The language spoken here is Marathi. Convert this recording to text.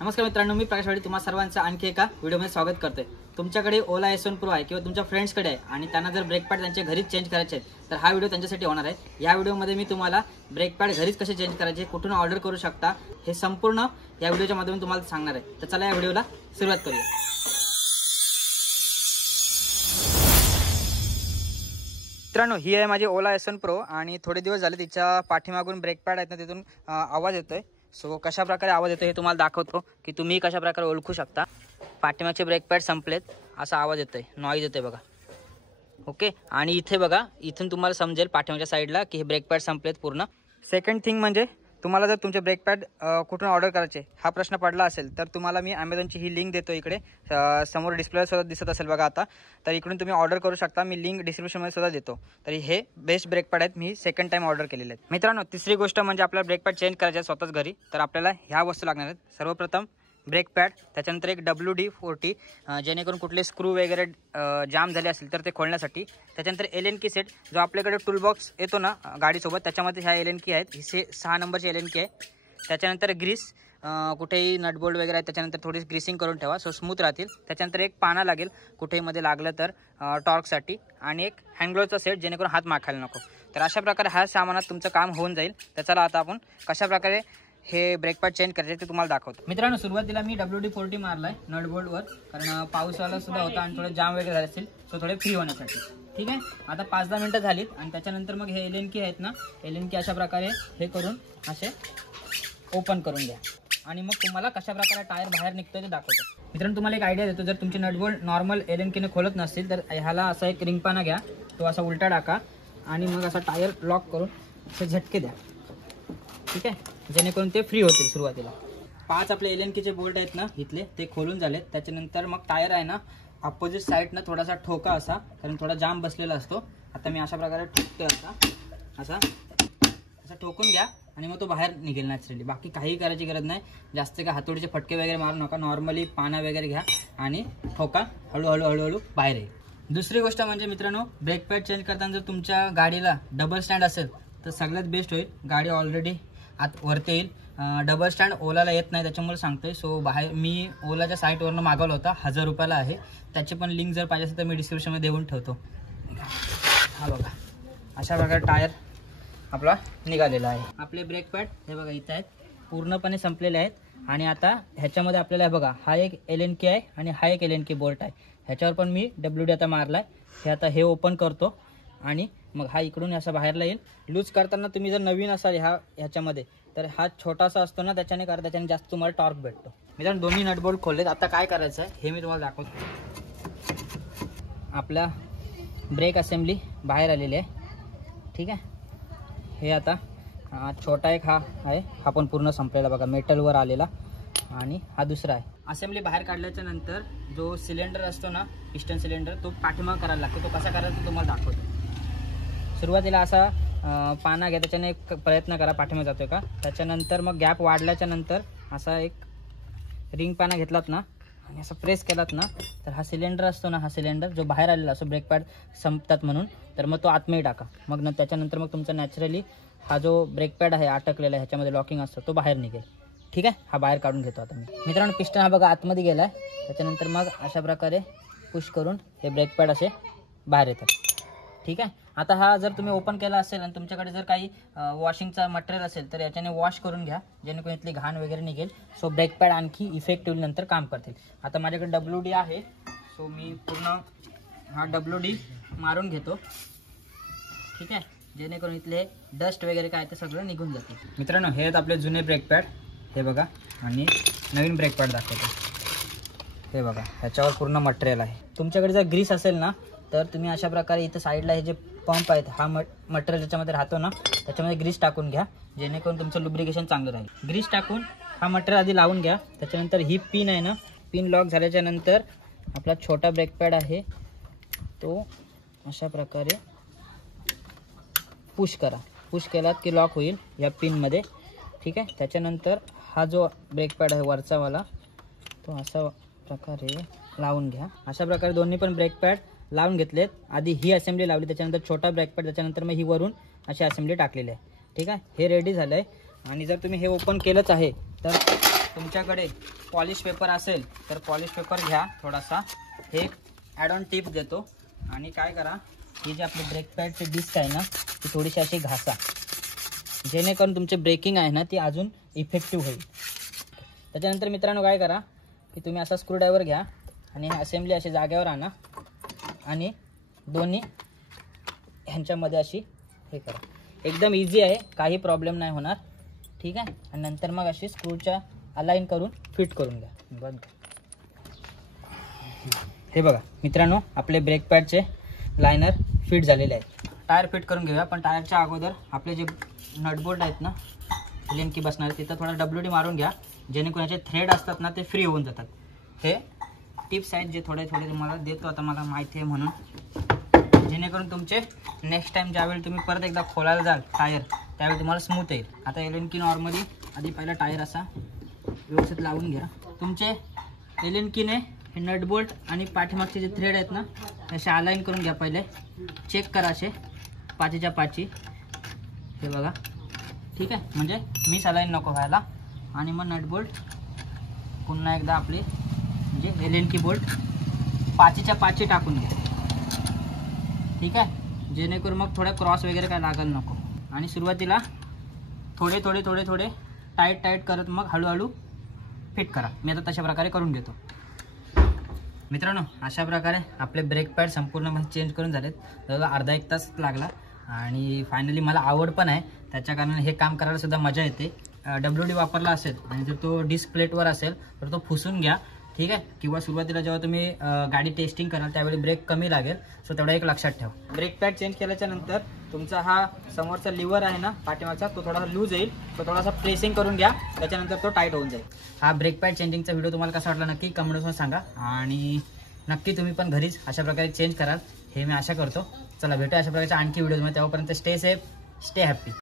नमस्कार मित्रांनो, मी प्रकाश वाडी तुम्हा सर्वांचं आणखी एका व्हिडिओमध्ये स्वागत करते। तुमच्याकडे ओला S1 Pro आहे किंवा तुमच्या फ्रेंड्सकडे आहे आणि त्यांना जर ब्रेक पॅड त्यांच्या घरीच चेंज करायचे आहेत तर हा व्हिडिओ त्यांच्यासाठी होणार आहे। या व्हिडिओमध्ये मी तुम्हाला ब्रेक पॅड घरीच कसे चेंज करायचे, कुठून ऑर्डर करू शकता हे संपूर्ण या व्हिडिओच्या माध्यमातून तुम्हाला सांगणार आहे। तर चला या व्हिडिओला सुरुवात करूया। मित्रांनो, ही आहे माझी ओला S1 Pro आणि थोडे दिवस झाले तिच्या पाठीमागून ब्रेक पॅड आहेत ना, तिथून आवाज येतोय। सो कशा प्रकारे आवाज येतो हे तुम्हाला दाखवतो की तुम्ही कशा प्रकारे ओळखू शकता। पाठीमागचे ब्रेक पॅड संपलेत, असा आवाज येतोय, नॉईज येतोय बघा। ओके, आणि इथे बघा, इथून तुम्हाला समजेल पाठीमागच्या साईडला की हे ब्रेक पॅड संपलेत पूर्ण। सेकंड थिंग म्हणजे तुम्हाला जर तुमचे ब्रेक पॅड कुठून ऑर्डर करायचे हा प्रश्न पडला असेल तर तुम्हाला मी Amazonची ही लिंक देतो। इकडे समोर डिस्प्लेवर सुद्धा दिसत असेल बघा आता, तर इकडून तुम्ही ऑर्डर करू शकता। मी लिंक डिस्क्रिप्शनमध्ये सुद्धा देतो। तर हे बेस्ट ब्रेक पॅड आहेत, मी सेकंड टाइम ऑर्डर केलेले आहेत। मित्रांनो, तिसरी गोष्ट म्हणजे आपल्याला ब्रेक पॅड चेंज करायचे स्वतःच घरी, तर आपल्याला ह्या वस्तू लागणार आहेत। सर्वप्रथम ब्रेक पॅड, त्याच्यानंतर एक WD-40 जेणेकरून कुठले स्क्रू वगैरे जाम झाले असेल तर ते खोलण्यासाठी। त्याच्यानंतर Allen की सेट, जो आपल्याकडे टूलबॉक्स येतो ना गाडीसोबत, त्याच्यामध्ये ह्या Allen की आहेत, ही 6 नंबरची Allen की आहे। त्याच्यानंतर ग्रीस, कुठेही नटबोल्ट वगैरे आहे त्याच्यानंतर थोडी ग्रीसिंग करून ठेवा सो स्मूथ राहतील। त्याच्यानंतर एक पाना लागेल कुठेही मध्ये लागलं तर टॉर्कसाठी, आणि एक हँडग्लोवचा सेट जेणेकरून हात माखायला नको। तर अशा प्रकारे ह्या सामानात तुमचं काम होऊन जाईल। तर चला आता आपण कशा प्रकारे हे ब्रेक पॅड चेंज करायचे ते तुम्हाला दाखवतो। मित्रांनो, सुरुवातीला मी WD-40 मारलाय नटबोल्टवर, कारण पाऊसवाला सुद्धा होता आणि थोडे जाम वगैरे झाले असतील, सो थोडे फ्री होण्यासाठी। ठीक आहे, आता 5-10 मिनिटं झालीत आणि त्याच्यानंतर मग हे Allen की आहेत ना, Allen की अशा प्रकारे हे करून असे ओपन करून घ्या आणि मग तुम्हाला कशा प्रकारे टायर बाहेर निघतोय ते दाखवतो। मित्रांनो, तुम्हाला एक आयडिया देतो, जर तुमचे नटबोल्ट नॉर्मल Allen कीने खोलत नसतील तर ह्याला असा एक रिंगपाना घ्या, तो असा उलटा टाका आणि मग असा टायर लॉक करून असे झटके द्या। ठीक आहे, जेणेकरून ते फ्री होतील। सुरुवातीला 5 आपले Allen कीचे बोल्ट आहेत ना इथले, ते खोलून झालेत। त्याच्यानंतर मग टायर आहे ना अपोजिट साईडनं थोडासा ठोका असा, कारण थोडा जाम बसलेला असतो। आता मी अशा प्रकारे ठोकते, असा ठोकून घ्या आणि मग तो बाहेर निघेल नॅचरली। बाकी काही करायची गरज नाही, जास्त का हातोडीचे फटके वगैरे मारू नका, नॉर्मली पाना वगैरे घ्या आणि ठोका, हळूहळू बाहेर येईल। दुसरी गोष्ट म्हणजे मित्रांनो, ब्रेक पॅड चेंज करताना जर तुमच्या गाडीला डबल स्टँड असेल तर सगळ्यात बेस्ट होईल। गाडी ऑलरेडी वरती येईल, डबल स्टँड ओलाला येत नाही त्याच्यामुळे सांगतोय। सो बाहेर मी ओलाच्या साईटवरनं मागवला होता, 1000 रुपयाला आहे। त्याची पण लिंक जर पाहिजे असेल तर मी डिस्क्रिप्शनमध्ये देऊन ठेवतो। हा बघा, अशा प्रकारे टायर आपला निघालेला आहे। आपले ब्रेक पॅड हे बघा इथे आहेत, पूर्णपणे संपलेले आहेत। आणि आता ह्याच्यामध्ये आपल्याला बघा, हा एक Allen की आहे आणि हा एक Allen की बोल्ट आहे। ह्याच्यावर पण मी WD आता मारलाय। हे आता हे ओपन करतो आणि मग हा इकडून असा बाहेरला येईल। लूज करताना तुम्ही जर नवीन असाल ह्याच्यामध्ये तर हा छोटासा असतो ना, त्याच्याने त्याच्याने जास्त तुम्हाला टॉर्क भेटतो। मित्रांनो, दोन्ही नटबोल्ट खोललेत, आता काय करायचं आहे हे मी तुम्हाला दाखवतो। आपला ब्रेक असेंब्ली बाहेर आलेली आहे। ठीक आहे, हे आता छोटा एक हा आहे, हा पण पूर्ण संपलेला बघा, मेटलवर आलेला, आणि हा दुसरा आहे। असेंब्ली बाहेर काढल्याच्या नंतर जो सिलेंडर असतो ना, पिस्टन सिलेंडर, तो पाठीमाग करायला लागतो। तो कसा करायचा तुम्हाला दाखवतो। सुरुवातीला असा पाना घ्या, त्याच्याने एक प्रयत्न करा पाठीमागे जातोय का। त्याच्यानंतर मग गॅप वाढल्याच्या नंतर असा एक रिंग पाना घेतलात ना आणि असं प्रेस केलात ना, तर हा सिलेंडर असतो ना, हा सिलेंडर जो बाहेर आलेला असतो ब्रेक पॅड संपतात म्हणून, तर मग तो आतमध्ये टाका। मग त्याच्यानंतर मग तुमचा नॅचरली हा जो ब्रेक पॅड आहे अटकलेला आहे, ह्याच्यामध्ये लॉकिंग असतं, तो बाहेर निघेल। ठीक आहे, हा बाहेर काढून घेतो आता मी। मित्रांनो, पिस्टन हा बघा आतमध्ये गेला आहे। त्याच्यानंतर मग अशा प्रकारे पुश करून हे ब्रेक पॅड असे बाहेर येतात। ठीक आहे, आता हा जर तुम्ही ओपन केला असेल आणि तुमच्याकडे जर काही वॉशिंगचा मटेरियल असेल तर याच्याने वॉश करून घ्या, जेणेकरून इथली घाण वगैरे निघेल। सो ब्रेक पॅड आणखी इफेक्टिव्ह नंतर काम करतील। आता माझ्याकडे WD आहे, सो मी पूर्ण हा WD मारून घेतो। ठीक आहे, जेणेकरून इथले डस्ट वगैरे काय ते सगळं निघून जाते। मित्रांनो, हे आहेत आपले जुने ब्रेक पॅड, हे बघा, आणि नवीन ब्रेक पॅड दाखवतो। हे बघा, ह्याच्यावर पूर्ण मटेरियल आहे। तुमच्याकडे जर ग्रीस असेल ना तर तुम्ही अशा प्रकारे इथं साईडला हे जे पंप आहेत, हा मटेरियल ज्याच्यामध्ये राहतो ना, त्याच्यामध्ये ग्रीस टाकून घ्या, जेणेकरून तुमचं लुब्रिकेशन चांगलं राहील। ग्रीस टाकून हा मटेरियल आधी लावून घ्या। त्याच्यानंतर ही पिन आहे ना, पिन लॉक झाल्याच्या नंतर आपला छोटा ब्रेक पॅड आहे तो अशा प्रकारे पुश करा। पुश केलात की लॉक होईल या पिनमध्ये। ठीक आहे, त्याच्यानंतर हा जो ब्रेक पॅड आहे वरचावाला, तो असा प्रकारे लावून घ्या। अशा प्रकारे दोन्ही पण ब्रेक पॅड लावून घेतलेत। आधी ही असेंब्ली लावली, त्याच्यानंतर छोटा ब्रेक पॅड, त्याच्यानंतर मग ही वरून अशी असेंब्ली टाकलेली आहे। ठीक आहे, हे रेडी झालं आहे। आणि जर तुम्ही हे ओपन केलंच आहे तर तुमच्याकडे पॉलिश पेपर असेल तर पॉलिश पेपर घ्या थोडासा. हे ॲड ऑन टिप देतो. आणि काय करा, ही जी आपली ब्रेक पॅडची डिस्क आहे ना ती थोडीशी अशी घासा, जेणेकरून तुमची ब्रेकिंग आहे ना ती अजून इफेक्टिव्ह होईल. त्याच्यानंतर मित्रांनो काय करा की तुम्ही असा स्क्रूड्रायव्हर घ्या आणि असेंब्ली अशी जागेवर आणा आणि दोन्ही ह्यांच्यामध्ये अशी हे करा. एकदम इझी आहे, काही प्रॉब्लेम नाही होणार. ठीक आहे. आणि नंतर मग अशी स्क्रूच्या अलाइन करून फिट करून घ्या. बंद. हे बघा मित्रांनो, आपले ब्रेक पॅडचे लायनर फिट झालेले आहेत. टायर फिट करून घेऊया. पण टायरच्या अगोदर आपले जे नटबोल्ट आहेत ना एलन की बसणार तिथं थोडा WD मारून घ्या, जेणेकरून याचे थ्रेड असतात ना ते फ्री होऊन जातात. हे टिप्स आहेत जे थोडे थोडे तुम्हाला देतो आता, मला माहिती आहे म्हणून, जेणेकरून तुमचे नेक्स्ट टाइम ज्यावेळी तुम्ही परत एकदा खोलायला जाल टायर त्यावेळी तुम्हाला स्मूथ येईल. आता एलन की नॉर्मली आधी पहिला टायर असा व्यवस्थित लावून घ्या. तुमचे एलन कीने हे नटबोल्ट आणि पाठीमागचे जे थ्रेड आहेत ना असे अलाइन करून घ्या. पहिले चेक करा असे पाचीच्या पाची. हे बघा. ठीक आहे. म्हणजे मिस अलाइन नको व्हायला. आणि मग नटबोल्ट पुन्हा एकदा आपले म्हणजे एलन की बोल्ट पाचीच्या पाची टाकून घ्या. ठीक आहे. जेणेकरून मग थोडं क्रॉस वगैरे काय लागायला नको. आणि सुरुवातीला थोडे थोडे थोडे थोडे टाईट करत मग हळूहळू फिट करा. मी आता तशा प्रकारे करून घेतो. मित्रांनो, अशा प्रकारे आपले ब्रेक पॅड संपूर्ण चेंज करून झालेत. तर अर्धा एक तास लागला आणि फायनली मला आवड पण आहे त्याच्या कारणाने हे काम करायला सुद्धा मजा येते. WD वापरला असेल आणि जर तो डिस्क प्लेटवर असेल तर तो पुसून घ्या. ठीक आहे. किंवा सुरुवातीला जेव्हा तुम्ही गाडी टेस्टिंग कराल त्यावेळी ब्रेक कमी लागेल. सो तेवढा एक लक्षात ठेवा. ब्रेक पॅड चेंज केल्याच्या नंतर तुमचा हा समोरचा लिव्हर आहे ना पाठीमागचा तो थोडासा लूज येईल. तो थोडासा प्रेसिंग करून घ्या. त्याच्यानंतर तो टाईट होऊन जाईल. हा ब्रेक पॅड चेंजिंगचा व्हिडिओ तुम्हाला कसा वाटला नक्की कमेंटमध्ये सांगा. आणि नक्की तुम्ही पण घरीच अशा प्रकारे चेंज कराल हे मी आशा करतो. चला भेटूया अशा प्रकारच्या आणखी व्हिडिओमध्ये. तेव्हापर्यंत स्टे सेफ, स्टे हॅप्पी.